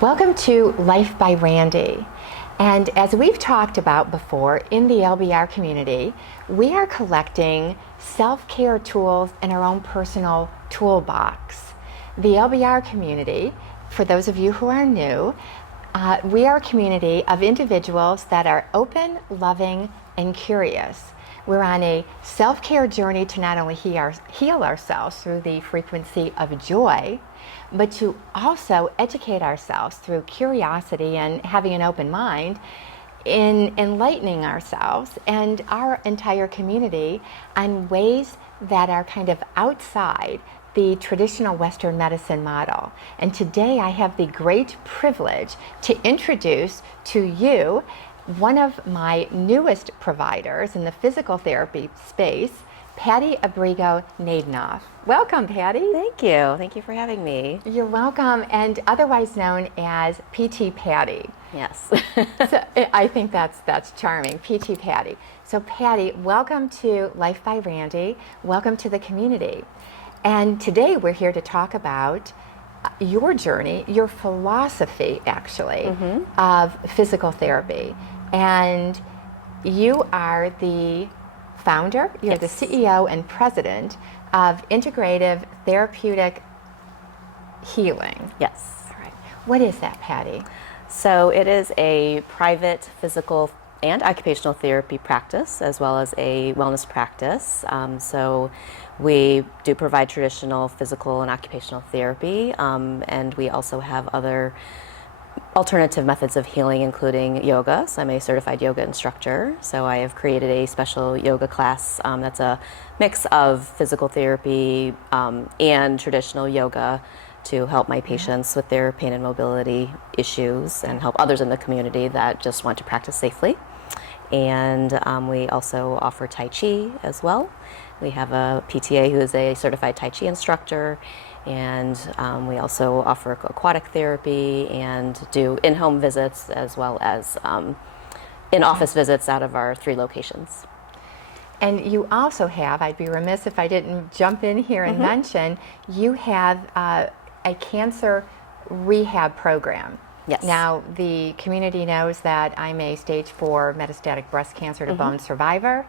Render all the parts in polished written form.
Welcome to Life by Randy. And as we've talked about before in the LbR community, we are collecting self-care tools in our own personal toolbox. The LbR community, for those of you who are new, we are a community of individuals that are open, loving, and curious. We're on a self-care journey to not only heal ourselves through the frequency of joy, but to also educate ourselves through curiosity and having an open mind in enlightening ourselves and our entire community on ways that are kind of outside the traditional Western medicine model. And today I have the great privilege to introduce to you one of my newest providers in the physical therapy space, Patty Abrigo-Nadenoff. Welcome, Patty. Thank you. Thank you for having me. You're welcome, and otherwise known as PT Patty. Yes. So I think that's charming, PT Patty. So Patty, welcome to Life by Randy. Welcome to the community. And today we're here to talk about your journey, your philosophy, actually, of physical therapy. And you are the founder, you're the CEO and president of Integrative Therapeutic Healing. Yes. All right. What is that, Patty? So it is a private physical and occupational therapy practice, as well as a wellness practice. So we do provide traditional physical and occupational therapy, and we also have other alternative methods of healing, including yoga. So I'm a certified yoga instructor. So I have created a special yoga class that's a mix of physical therapy and traditional yoga to help my patients with their pain and mobility issues and help others in the community that just want to practice safely. And we also offer Tai Chi as well. We have a PTA who is a certified Tai Chi instructor, and we also offer aquatic therapy and do in-home visits as well as in-office visits out of our 3 locations. And you also have, I'd be remiss if I didn't jump in here and mention, you have a cancer rehab program. Yes. Now, the community knows that I'm a stage 4 metastatic breast cancer to bone survivor,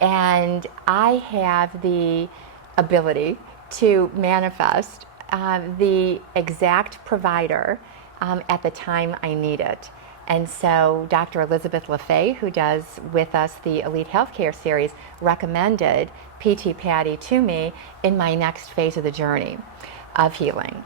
and I have the ability to manifest the exact provider at the time I need it. And so Dr. Elizabeth LaFay, who does with us the Elite Healthcare series, recommended PT Patty to me in my next phase of the journey of healing.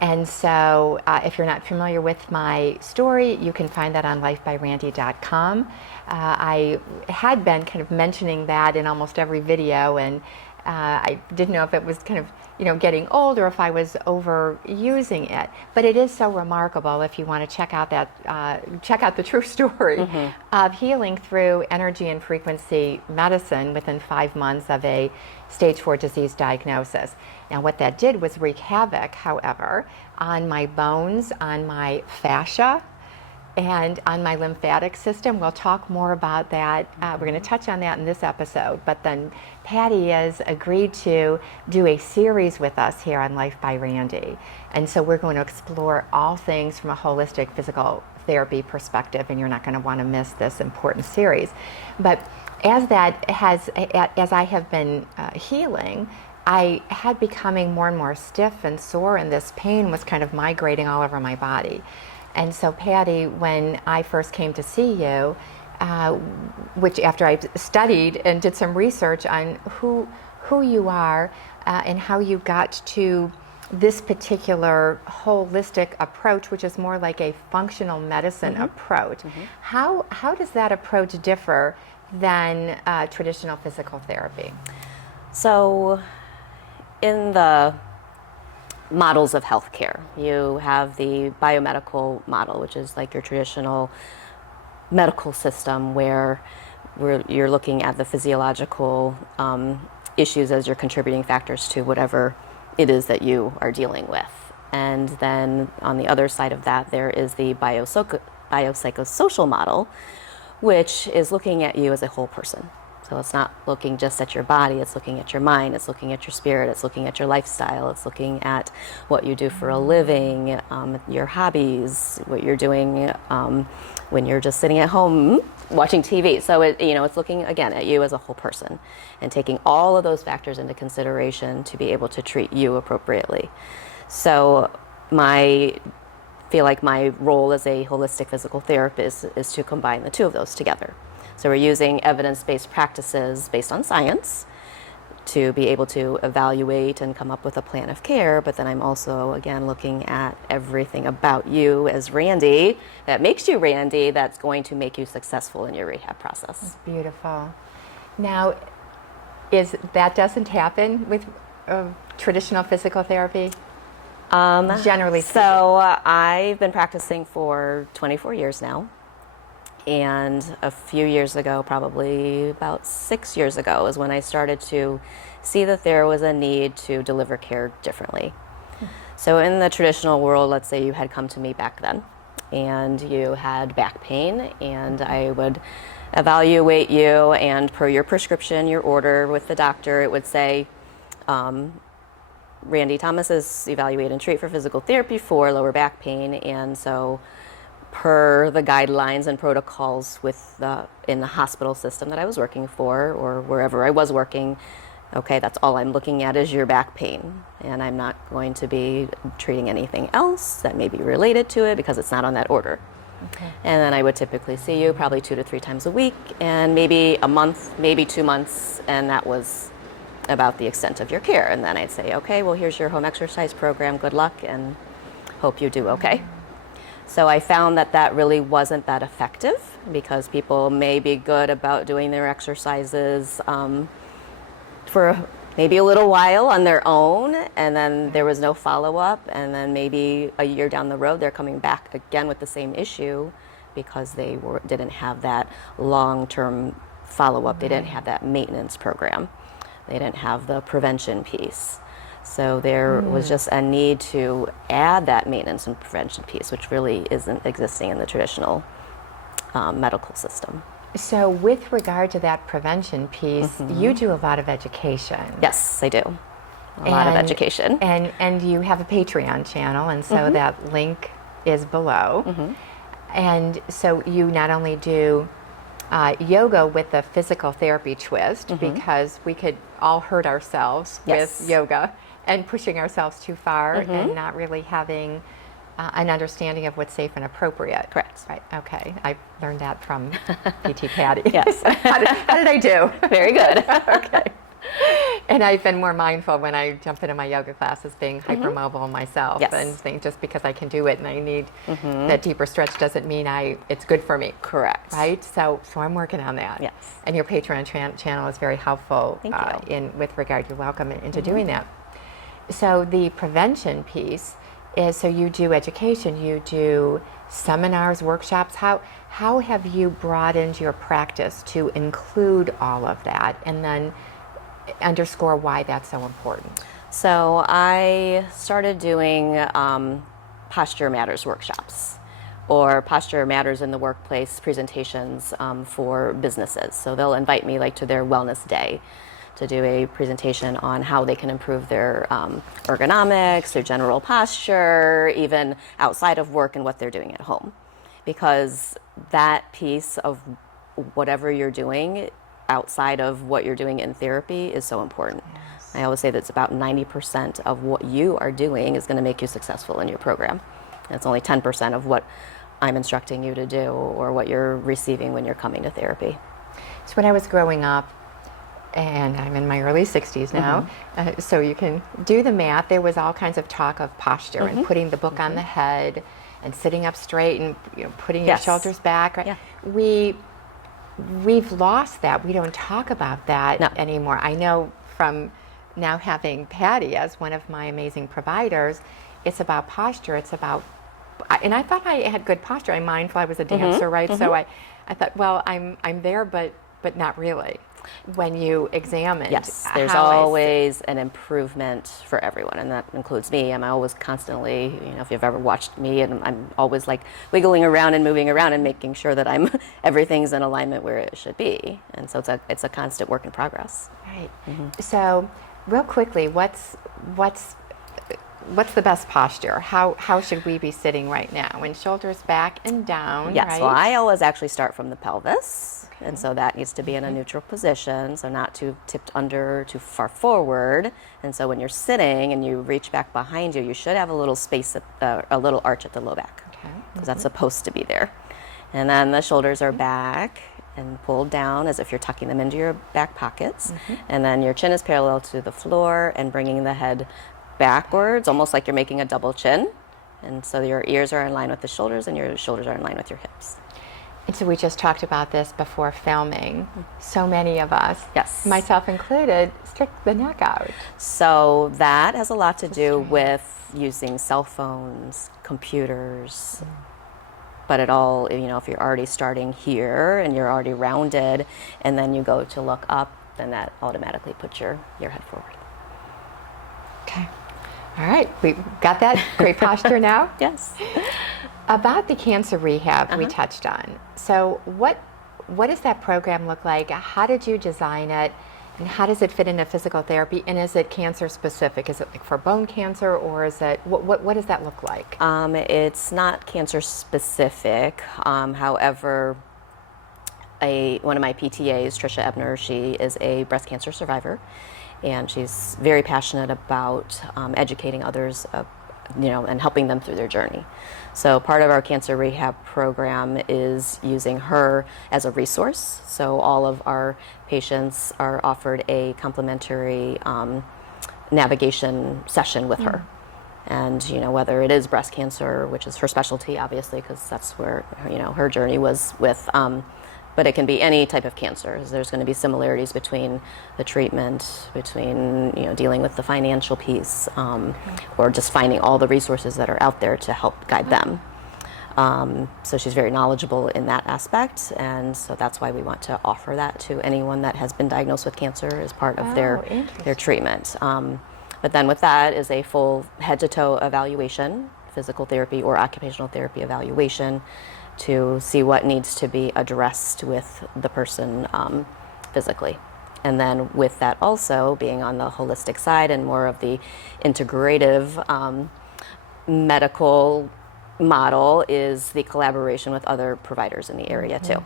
And so if you're not familiar with my story, you can find that on lifebyrandy.com. I had been kind of mentioning that in almost every video, and I didn't know if it was kind of, getting old or if I was overusing it. But it is so remarkable if you want to check out the true story of healing through energy and frequency medicine within 5 months of a stage 4 disease diagnosis. Now, what that did was wreak havoc, however, on my bones, on my fascia, and on my lymphatic system. We'll talk more about that. We're going to touch on that in this episode. But then Patty has agreed to do a series with us here on Life by Randy. And so we're going to explore all things from a holistic physical therapy perspective, and you're not going to want to miss this important series. But as I have been healing, I had becoming more and more stiff and sore, and this pain was kind of migrating all over my body. And so, Patty, when I first came to see you, which after I studied and did some research on who you are and how you got to this particular holistic approach, which is more like a functional medicine approach, how does that approach differ than traditional physical therapy? So in the models of healthcare, you have the biomedical model, which is like your traditional medical system where you're looking at the physiological issues as your contributing factors to whatever it is that you are dealing with. And then on the other side of that, there is the biopsychosocial model, which is looking at you as a whole person. So it's not looking just at your body, it's looking at your mind, it's looking at your spirit, it's looking at your lifestyle, it's looking at what you do for a living, your hobbies, what you're doing when you're just sitting at home watching TV. So it's looking again at you as a whole person and taking all of those factors into consideration to be able to treat you appropriately. So feel like my role as a holistic physical therapist is to combine the two of those together. So we're using evidence-based practices based on science to be able to evaluate and come up with a plan of care, but then I'm also, again, looking at everything about you as Randy that makes you Randy that's going to make you successful in your rehab process. That's beautiful. Now, that doesn't happen with traditional physical therapy? Generally speaking. So I've been practicing for 24 years now. And a few years ago, probably about 6 years ago, is when I started to see that there was a need to deliver care differently. So in the traditional world, let's say you had come to me back then and you had back pain, and I would evaluate you, and per your prescription, your order with the doctor, it would say, Randy Thomas is evaluate and treat for physical therapy for lower back pain, and so per the guidelines and protocols in the hospital system that I was working for or wherever I was working, okay, that's all I'm looking at is your back pain, and I'm not going to be treating anything else that may be related to it because it's not on that order. Okay. And then I would typically see you probably 2 to 3 times a week, and maybe a month, maybe 2 months, and that was about the extent of your care. And then I'd say, okay, well, here's your home exercise program, good luck, and hope you do okay. So I found that really wasn't that effective because people may be good about doing their exercises for maybe a little while on their own, and then there was no follow-up, and then maybe a year down the road they're coming back again with the same issue because they didn't have that long-term follow-up. They didn't have that maintenance program. They didn't have the prevention piece. So there was just a need to add that maintenance and prevention piece, which really isn't existing in the traditional medical system. So with regard to that prevention piece, you do a lot of education. Yes, I do. A lot of education. And you have a Patreon channel, and so that link is below. And so you not only do yoga with the physical therapy twist, because we could all hurt ourselves with yoga and pushing ourselves too far and not really having an understanding of what's safe and appropriate. Correct. Right. Okay. I learned that from PT Patty. Yes. How did I do? Very good. Okay. And I've been more mindful when I jump into my yoga classes, being hypermobile myself, and think just because I can do it and I need that deeper stretch doesn't mean it's good for me. Correct. Right. So I'm working on that. Yes. And your Patreon channel is very helpful. Thank you. With regard, you're welcome into doing that. So the prevention piece is, so you do education, you do seminars, workshops. How have you broadened your practice to include all of that, and then underscore why that's so important? So I started doing Posture Matters workshops, or Posture Matters in the Workplace presentations for businesses. So they'll invite me to their wellness day to do a presentation on how they can improve their ergonomics, their general posture, even outside of work and what they're doing at home. Because that piece of whatever you're doing outside of what you're doing in therapy is so important. Yes. I always say that it's about 90% of what you are doing is going to make you successful in your program. And it's only 10% of what I'm instructing you to do or what you're receiving when you're coming to therapy. So when I was growing up, and I'm in my early 60s now, so you can do the math, there was all kinds of talk of posture and putting the book on the head and sitting up straight and putting your shoulders back. Right? Yeah. We've lost that. We don't talk about that anymore. I know from now having Patty as one of my amazing providers, it's about posture. It's about, and I thought I had good posture. I'm mindful. I was a dancer, right? So I thought, well, I'm there, but not really. when you examined. Yes, there's how is- always an improvement for everyone, and that includes me. I'm always constantly, if you've ever watched me, and I'm always like wiggling around and moving around and making sure that everything's in alignment where it should be. And so it's a constant work in progress. Right. So, real quickly, what's the best posture? How should we be sitting right now? And shoulders back and down, Yes, right? well, I always actually start from the pelvis, and so that needs to be in a neutral position, so not too tipped under, too far forward. And so when you're sitting and you reach back behind you, you should have a little space, a little arch at the low back, because that's supposed to be there. And then the shoulders are back and pulled down as if you're tucking them into your back pockets. And then your chin is parallel to the floor and bringing the head backwards, almost like you're making a double chin. And so your ears are in line with the shoulders and your shoulders are in line with your hips. And so we just talked about this before filming. So many of us, Yes. myself included, stick the neck out. So that has a lot to do with using cell phones, computers, but it all, if you're already starting here and you're already rounded and then you go to look up, then that automatically puts your head forward. Okay. All right, we got that great posture now. Yes. About the cancer rehab we touched on. So what does that program look like? How did you design it? And how does it fit into physical therapy? And is it cancer specific? Is it like for bone cancer, or is it, what does that look like? It's not cancer specific. However, one of my PTAs, Trisha Ebner, she is a breast cancer survivor, and she's very passionate about educating others, and helping them through their journey. So part of our cancer rehab program is using her as a resource. So all of our patients are offered a complimentary navigation session with her. And whether it is breast cancer, which is her specialty, obviously, because that's where her journey was with. But it can be any type of cancer. There's going to be similarities between the treatment, between dealing with the financial piece, or just finding all the resources that are out there to help guide them. So she's very knowledgeable in that aspect, and so that's why we want to offer that to anyone that has been diagnosed with cancer as part of their treatment. But then with that is a full head-to-toe evaluation, physical therapy or occupational therapy evaluation, to see what needs to be addressed with the person physically. And then with that also being on the holistic side and more of the integrative medical model is the collaboration with other providers in the area too.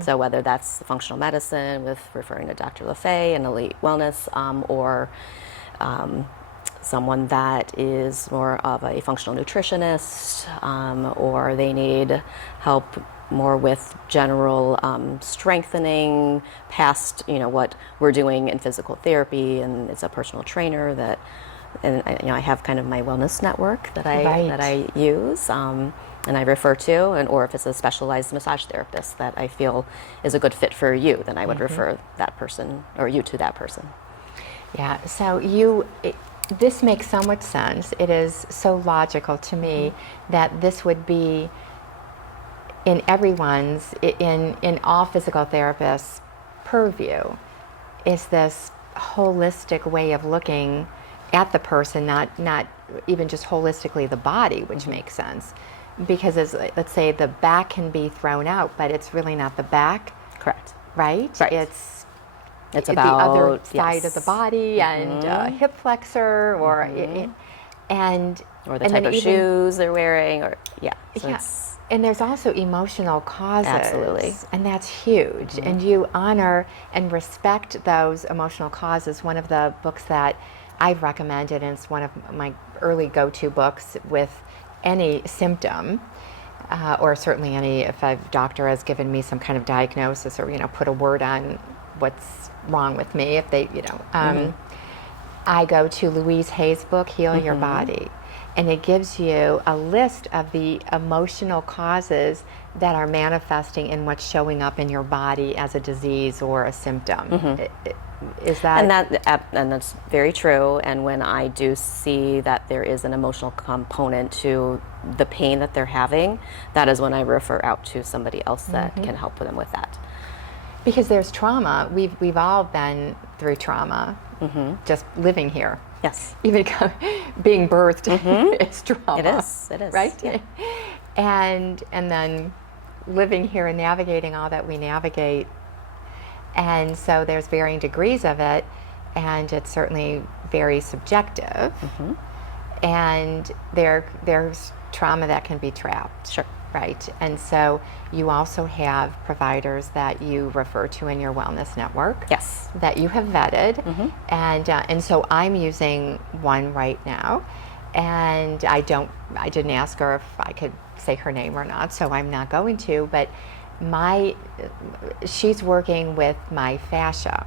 So whether that's functional medicine with referring to Dr. LaFay and Elite Wellness, or someone that is more of a functional nutritionist, or they need help more with general strengthening past what we're doing in physical therapy, and it's a personal trainer that, and I have kind of my wellness network that I use, and I refer to, and or if it's a specialized massage therapist that I feel is a good fit for you, then I would refer that person or you to that person. Yeah, so this makes so much sense. It is so logical to me that this would be in everyone's, in all physical therapists' purview, is this holistic way of looking at the person, not even just holistically the body, which makes sense. Because let's say the back can be thrown out, but it's really not the back. Correct. Right? It's the about other side of the body, and hip flexor, or or the type of shoes they're wearing, or and there's also emotional causes. Absolutely. And that's huge. And you honor and respect those emotional causes. One of the books that I've recommended, and it's one of my early go-to books with any symptom, or certainly if a doctor has given me some kind of diagnosis, or put a word on what's wrong with me, if they I go to Louise Hay's book, Heal Your Body, and it gives you a list of the emotional causes that are manifesting in what's showing up in your body as a disease or a symptom. Is that and that's very true. And when I do see that there is an emotional component to the pain that they're having, that is when I refer out to somebody else that can help them with that. Because there's trauma. We've all been through trauma, just living here. Yes. Even being birthed is trauma. It is. It is. Right? Yeah. And then living here and navigating all that we navigate. And so there's varying degrees of it, and it's certainly very subjective. And there's trauma that can be trapped. Sure. Right. And so you also have providers that you refer to in your wellness network. Yes. That you have vetted. And so I'm using one right now. And I didn't ask her if I could say her name or not, so I'm not going to, but she's working with my fascia.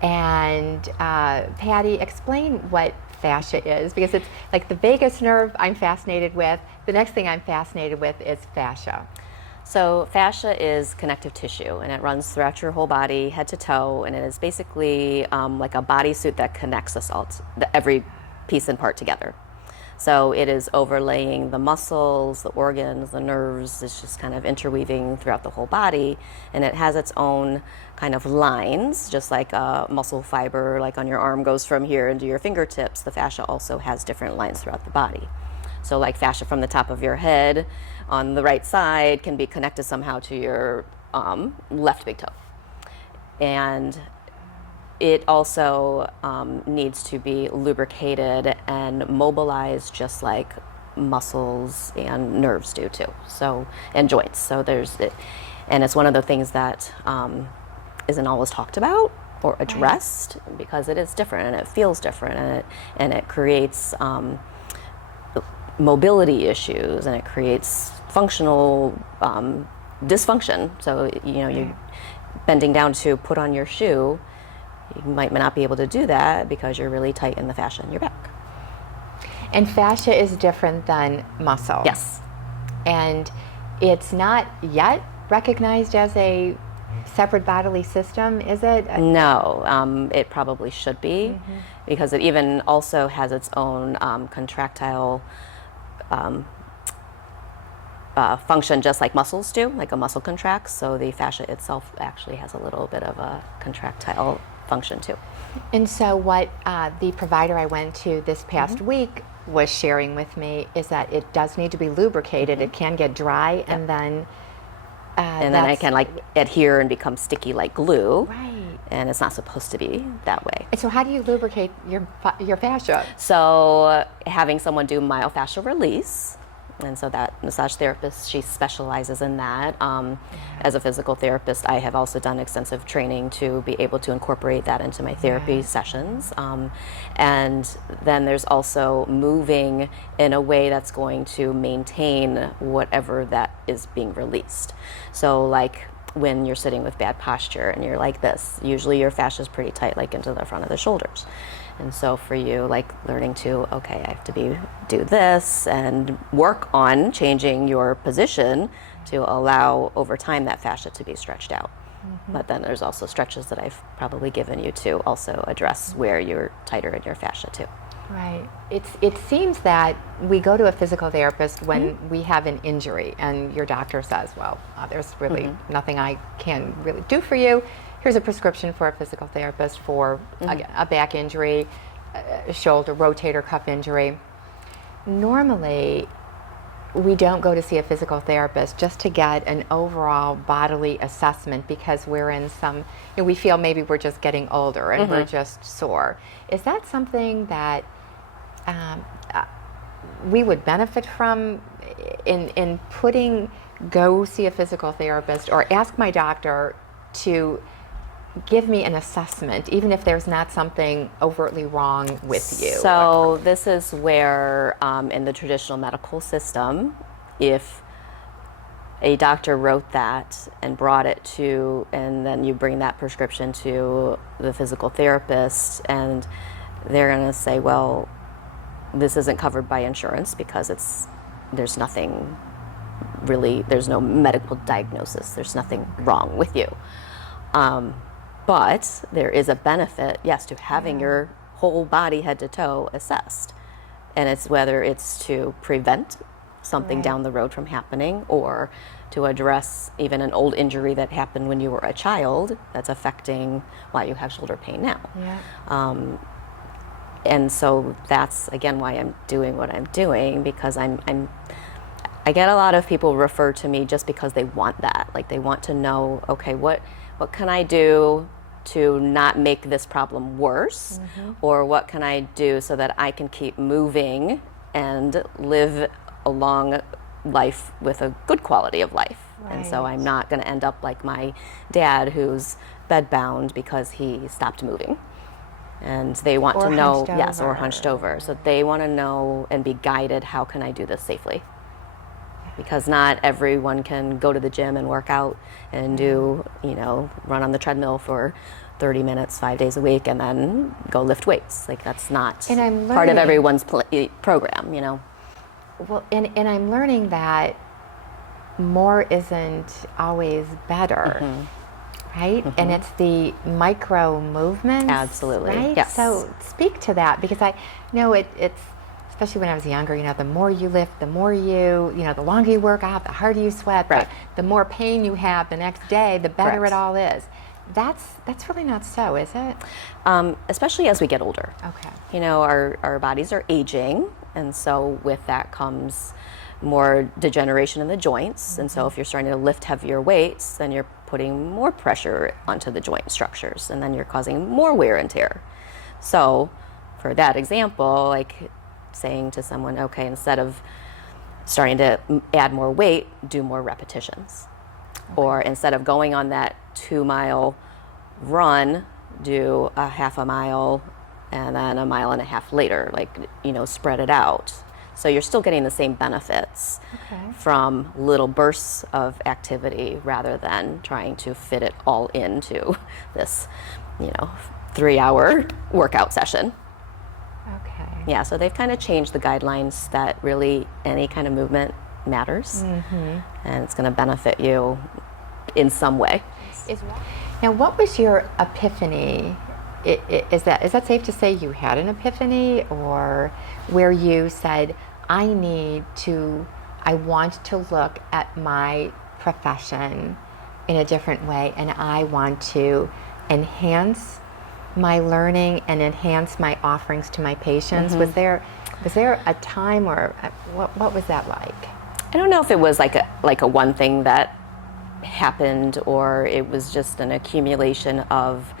And Patty, explain what fascia is, because it's like the vagus nerve I'm fascinated with. The next thing I'm fascinated with is fascia. So fascia is connective tissue, and it runs throughout your whole body, head to toe, and it is basically like a bodysuit that connects us all, every piece and part together. So it is overlaying the muscles, the organs, the nerves. It's just kind of interweaving throughout the whole body, and it has its own kind of lines, just like a muscle fiber, like on your arm goes from here into your fingertips. The fascia also has different lines throughout the body. So like fascia from the top of your head on the right side can be connected somehow to your left big toe. And it also needs to be lubricated and mobilized just like muscles and nerves do too. So, and joints. So and it's one of the things that isn't always talked about or addressed because it is different and it feels different, and it creates mobility issues, and it creates functional dysfunction. So, you're bending down to put on your shoe, you might not be able to do that because you're really tight in the fascia in your back. And fascia is different than muscle. Yes. And it's not yet recognized as a separate bodily system, is it? No, it probably should be, because it even also has its own contractile function, just like muscles do, like a muscle contracts. So the fascia itself actually has a little bit of a contractile function too. And so what the provider I went to this past week was sharing with me is that it does need to be lubricated. It can get dry, and then it can like adhere and become sticky like glue. Right. And it's not supposed to be that way. And so how do you lubricate your fascia? So having someone do myofascial release. And so that massage therapist, she specializes in that. As a physical therapist, I have also done extensive training to be able to incorporate that into my therapy sessions. And then there's also moving in a way that's going to maintain whatever that is being released. So like when you're sitting with bad posture and you're like this, usually your fascia is pretty tight, like into the front of the shoulders. And so for you, like learning to, okay, I have to do this and work on changing your position to allow over time that fascia to be stretched out. But then there's also stretches that I've probably given you to also address where you're tighter in your fascia too. Right. It seems that we go to a physical therapist when we have an injury and your doctor says, well, there's really nothing I can really do for you. Here's a prescription for a physical therapist for again, a back injury, a shoulder, rotator cuff injury. Normally, we don't go to see a physical therapist just to get an overall bodily assessment because we're in we feel maybe we're just getting older and we're just sore. Is that something that we would benefit from in go see a physical therapist or ask my doctor to give me an assessment, even if there's not something overtly wrong with you? So this is where, in the traditional medical system, if a doctor wrote that and brought it to, and then you bring that prescription to the physical therapist, and they're going to say, well, this isn't covered by insurance because there's nothing really, there's no medical diagnosis, there's nothing wrong with you. But there is a benefit, yes, to having your whole body head to toe assessed. And it's whether it's to prevent something Right. down the road from happening, or to address even an old injury that happened when you were a child that's affecting why you have shoulder pain now. Yeah. And so that's again why I'm doing what I'm doing, because I get a lot of people refer to me just because they want that. Like, they want to know, okay, what can I do to not make this problem worse? Or what can I do so that I can keep moving and live a long life with a good quality of life? And so Right. I'm not going to end up like my dad, who's bedbound because he stopped moving. And they want Or to know, hunched yes, or over. hunched over. So they want to know and be guided, how can I do this safely? Because not everyone can go to the gym and work out and do, run on the treadmill for 30 minutes, 5 days a week, and then go lift weights. Like, that's not And I'm part of learning- everyone's program, Well, and I'm learning that more isn't always better, right? And it's the micro movements. Absolutely, Right? yes. So speak to that, because I know it's, especially when I was younger, the more you lift, the more the longer you work out, the harder you sweat, Right. the more pain you have the next day, the better Correct. it all is. That's really not so, is it? Especially as we get older. Okay. Our bodies are aging, and so with that comes more degeneration in the joints. And so if you're starting to lift heavier weights, then you're putting more pressure onto the joint structures, and then you're causing more wear and tear. So for that example, like saying to someone, okay, instead of starting to add more weight, do more repetitions. Or instead of going on that 2-mile run, do a half a mile and then a mile and a half later, spread it out. So you're still getting the same benefits from little bursts of activity, rather than trying to fit it all into this, 3-hour workout session. Okay. Yeah, so they've kind of changed the guidelines that really any kind of movement matters, and it's going to benefit you in some way. Now, what was your epiphany? Is that safe to say you had an epiphany, or where you said, I want to look at my profession in a different way, and I want to enhance my learning and enhance my offerings to my patients? Was there a time, or what was that like? I don't know if it was like a one thing that happened, or it was just an accumulation of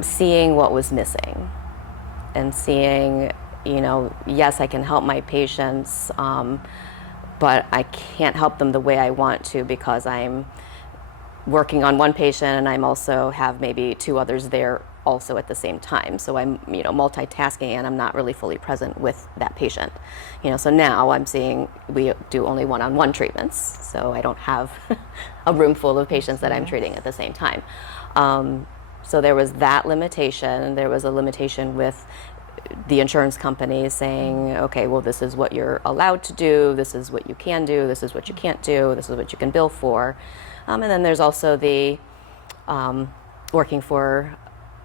seeing what was missing and seeing, yes, I can help my patients, but I can't help them the way I want to, because I'm working on one patient and I'm also have maybe 2 others there also at the same time. So I'm, multitasking, and I'm not really fully present with that patient. So now I'm seeing we do only one-on-one treatments, so I don't have a room full of patients that I'm treating at the same time. So there was that limitation. There was a limitation with the insurance companies saying, okay, well, this is what you're allowed to do, this is what you can do, this is what you can't do, this is what you can bill for. And then there's also the working for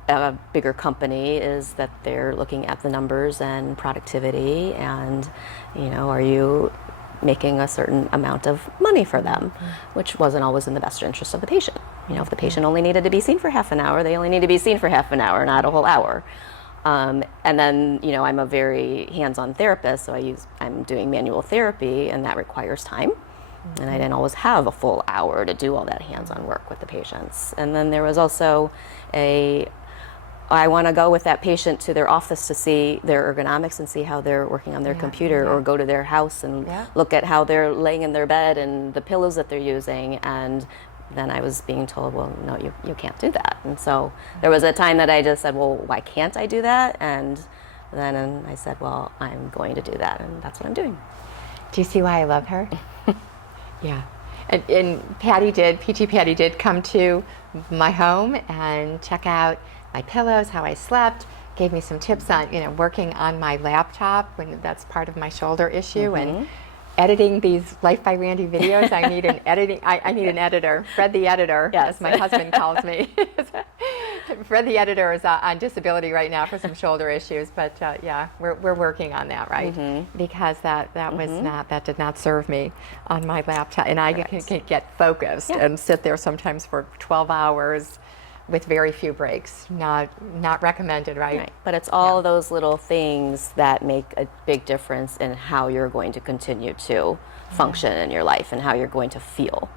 a bigger company, is that they're looking at the numbers and productivity, and are you making a certain amount of money for them, which wasn't always in the best interest of the patient. If the patient only needed to be seen for half an hour, they only need to be seen for half an hour, not a whole hour. And then, I'm a very hands-on therapist, so I'm doing manual therapy, and that requires time. And I didn't always have a full hour to do all that hands-on work with the patients. And then there was also I want to go with that patient to their office to see their ergonomics and see how they're working on their computer, or go to their house and look at how they're laying in their bed and the pillows that they're using. And then I was being told, well, no, you can't do that. And so there was a time that I just said, well, why can't I do that? And then I said, well, I'm going to do that, and that's what I'm doing. Do you see why I love her? Yeah. And PT Patty did come to my home and check out my pillows, how I slept, gave me some tips on, working on my laptop when that's part of my shoulder issue. And editing these Life by Randy videos. I need I need an editor. Fred the editor, Yes. as my husband calls me. Fred the editor is on disability right now for some shoulder issues, but yeah, we're working on that, right? Because that did not serve me on my laptop, and I can get focused and sit there sometimes for 12 hours with very few breaks. Not recommended, right? But it's all those little things that make a big difference in how you're going to continue to function in your life and how you're going to feel.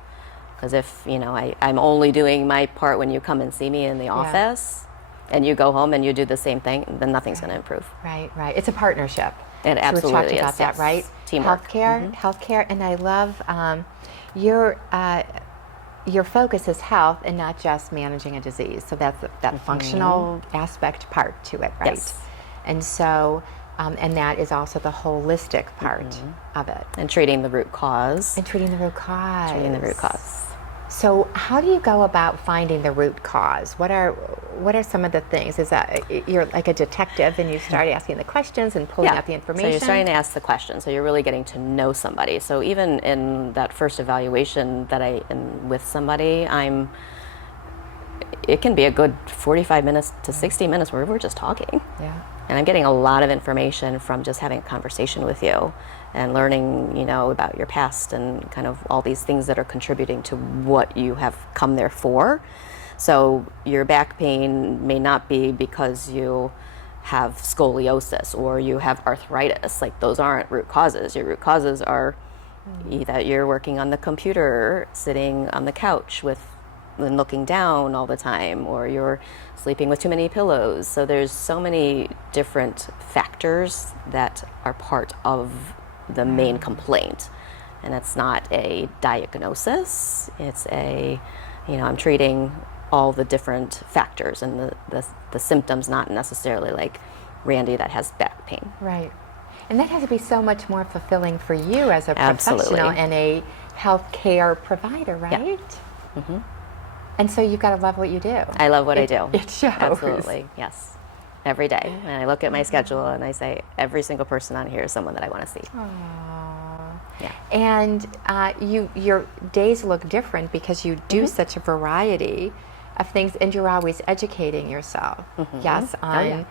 Because if, I'm only doing my part when you come and see me in the office and you go home and you do the same thing, then nothing's going to improve. Right. It's a partnership. It absolutely so we've talked is. about that, right? Teamwork. Healthcare, and I love your focus is health and not just managing a disease. So that's that functional aspect part to it, right? Yes. And so, and that is also the holistic part of it. And treating the root cause. Treating the root cause. So how do you go about finding the root cause? What are some of the things? Is that you're like a detective and you start asking the questions and pulling out the information? So you're starting to ask the questions. So you're really getting to know somebody. So even in that first evaluation that I am with somebody, it can be a good 45 minutes to 60 minutes where we're just talking. Yeah. And I'm getting a lot of information from just having a conversation with you and learning, about your past and kind of all these things that are contributing to what you have come there for. So your back pain may not be because you have scoliosis or you have arthritis. Like, those aren't root causes. Your root causes are that you're working on the computer, sitting on the couch and looking down all the time, or you're sleeping with too many pillows. So there's so many different factors that are part of the main complaint. And it's not a diagnosis, it's I'm treating all the different factors and the symptoms, not necessarily like Randy that has back pain. Right. And that has to be so much more fulfilling for you as a professional and a healthcare provider, right? Yeah. And so you've got to love what you do. I love what I do. It shows. Absolutely, yes. Every day. And I look at my schedule and I say, every single person on here is someone that I want to see. Aww. Yeah. And your days look different because you do such a variety of things, and you're always educating yourself. Yes, on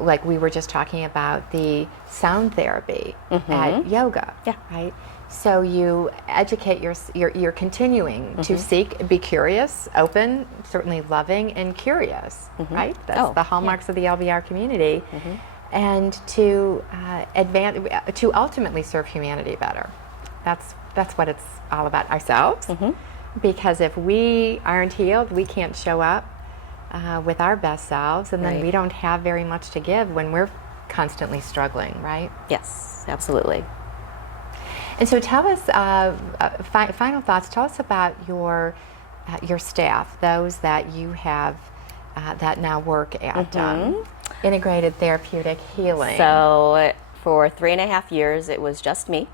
like we were just talking about the sound therapy at yoga. Yeah. Right. So you educate you're continuing to seek, be curious, open, certainly loving, and curious, right? That's the hallmarks of the LbR community, and to to ultimately serve humanity better. That's what it's all about, ourselves. Because if we aren't healed, we can't show up with our best selves, and then we don't have very much to give when we're constantly struggling, right? Yes, absolutely. And so tell us, final thoughts, tell us about your staff, those that you have that now work at Integrated Therapeutic Healing. So for 3.5 years, it was just me.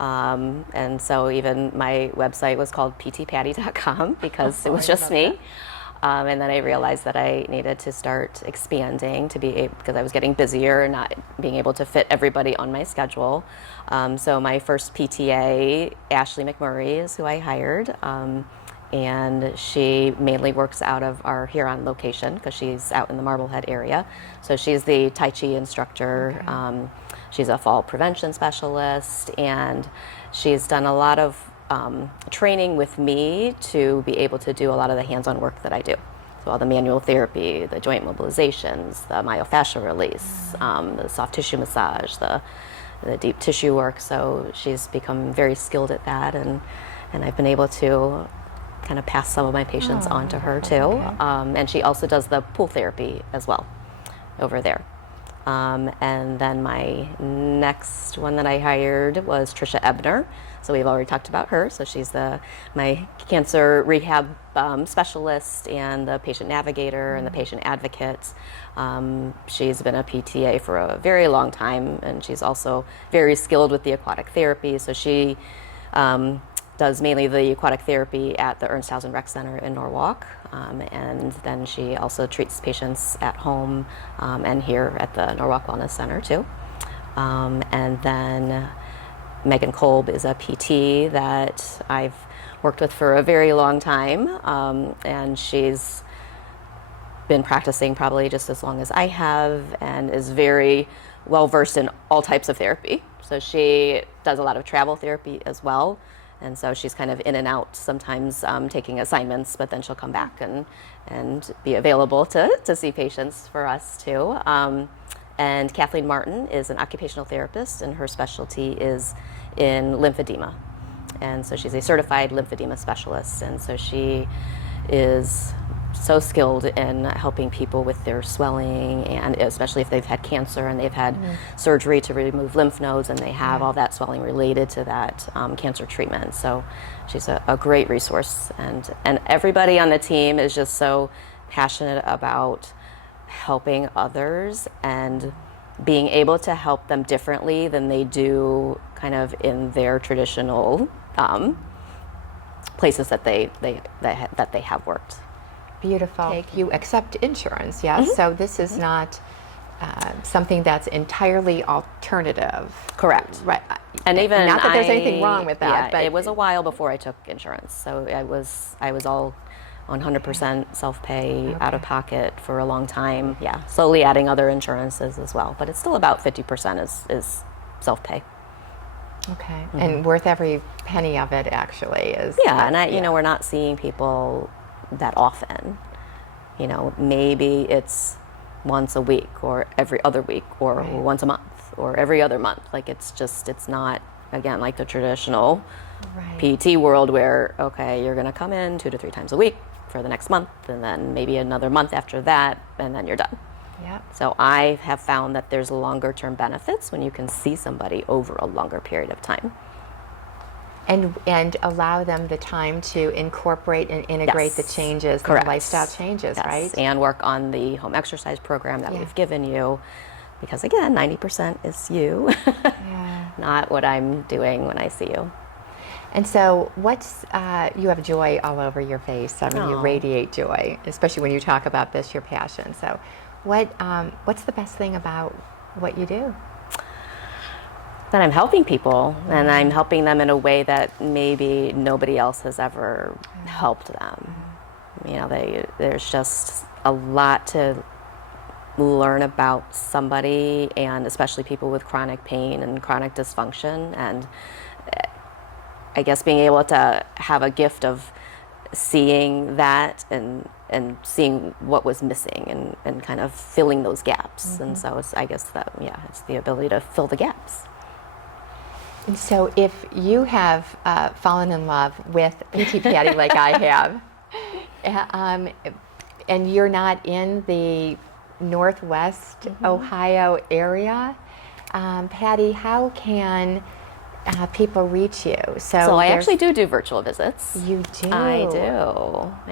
And so even my website was called ptpatty.com because it was just me. And then I realized that I needed to start expanding because I was getting busier and not being able to fit everybody on my schedule. So my first PTA, Ashley McMurray, is who I hired. And she mainly works out of our Huron location because she's out in the Marblehead area. So she's the Tai Chi instructor. She's a fall prevention specialist, and she's done a lot of training with me to be able to do a lot of the hands-on work that I do. So all the manual therapy, the joint mobilizations, the myofascial release, the soft tissue massage, the deep tissue work. So she's become very skilled at that, and I've been able to kind of pass some of my patients on to her too. And she also does the pool therapy as well over there. And then my next one that I hired was Trisha Ebner. So we've already talked about her. So she's my cancer rehab specialist and the patient navigator and the patient advocate. She's been a PTA for a very long time, and she's also very skilled with the aquatic therapy. So she does mainly the aquatic therapy at the Ernsthaus Rec Center in Norwalk, and then she also treats patients at home and here at the Norwalk Wellness Center too. And then Megan Kolb is a PT that I've worked with for a very long time, and she's been practicing probably just as long as I have and is very well versed in all types of therapy. So she does a lot of travel therapy as well. And so she's kind of in and out sometimes taking assignments, but then she'll come back and be available to see patients for us too. And Kathleen Martin is an occupational therapist, and her specialty is in lymphedema. And so she's a certified lymphedema specialist. And so she is so skilled in helping people with their swelling, and especially if they've had cancer and they've had surgery to remove lymph nodes and they have all that swelling related to that cancer treatment. So she's a great resource, and everybody on the team is just so passionate about helping others and being able to help them differently than they do kind of in their traditional places that they have worked. Beautiful. You accept insurance, yes? So this is not something that's entirely alternative. Correct. Right. And even not that there's anything wrong with that, yeah, but it was a while before I took insurance. So I was all 100% self-pay, out of pocket for a long time. Yeah, slowly adding other insurances as well, but it's still about 50% is self-pay. Okay. And worth every penny of it actually is. Yeah, and you know, we're not seeing people that often. You know, maybe it's once a week or every other week or once a month or every other month. Like it's not, again, like the traditional PT world where, okay, you're going to come in 2 to 3 times a week for the next month and then maybe another month after that and then you're done. Yep. So I have found that there's longer term benefits when you can see somebody over a longer period of time. And allow them the time to incorporate and integrate the changes, the lifestyle changes, right? And work on the home exercise program that we've given you. Because again, 90% is you, not what I'm doing when I see you. And so you have joy all over your face. I mean, you radiate joy, especially when you talk about this, your passion. So what's the best thing about what you do? That I'm helping people, and I'm helping them in a way that maybe nobody else has ever helped them. You know, there's just a lot to learn about somebody, and especially people with chronic pain and chronic dysfunction. And I guess being able to have a gift of seeing that and seeing what was missing and kind of filling those gaps. And so it's the ability to fill the gaps. And so if you have fallen in love with PT Patty like I have, and you're not in the Northwest Ohio area, Patty, how can people reach you? So I actually do virtual visits. You do? I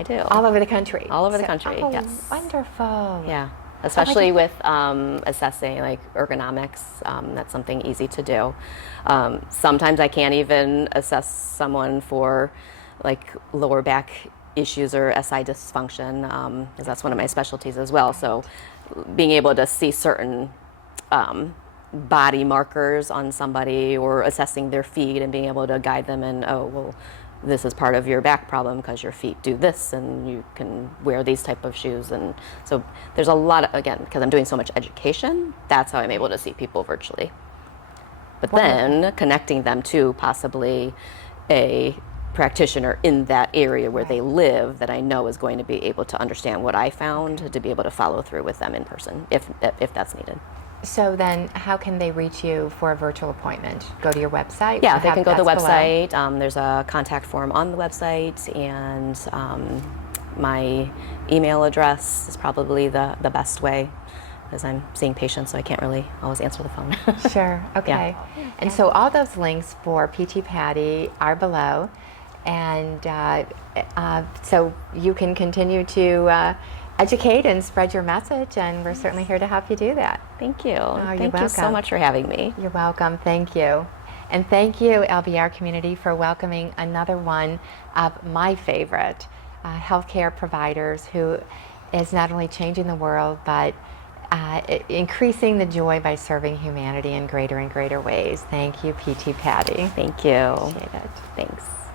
do. All over the country? All over the country, oh, yes. Wonderful. Yeah. Especially with assessing like ergonomics, that's something easy to do. Sometimes I can't even assess someone for like lower back issues or SI dysfunction, because that's one of my specialties as well. So being able to see certain body markers on somebody or assessing their feet and being able to guide them in, this is part of your back problem because your feet do this and you can wear these type of shoes. And so there's a lot of, again, because I'm doing so much education, that's how I'm able to see people virtually. But then connecting them to possibly a practitioner in that area where they live that I know is going to be able to understand what I found, to be able to follow through with them in person if that's needed. So then how can they reach you for a virtual appointment? Go to your website? Yeah, they can go to the website. There's a contact form on the website, and my email address is probably the best way, because I'm seeing patients, so I can't really always answer the phone. Sure, okay. Yeah. And so all those links for PT Patty are below, and so you can continue to educate and spread your message, and we're certainly here to help you do that. Thank you. Thank you so much for having me. You're welcome. Thank you. And thank you, LbR Community, for welcoming another one of my favorite healthcare providers who is not only changing the world, but increasing the joy by serving humanity in greater and greater ways. Thank you, PT Patty. Thank you. Appreciate it. Thanks.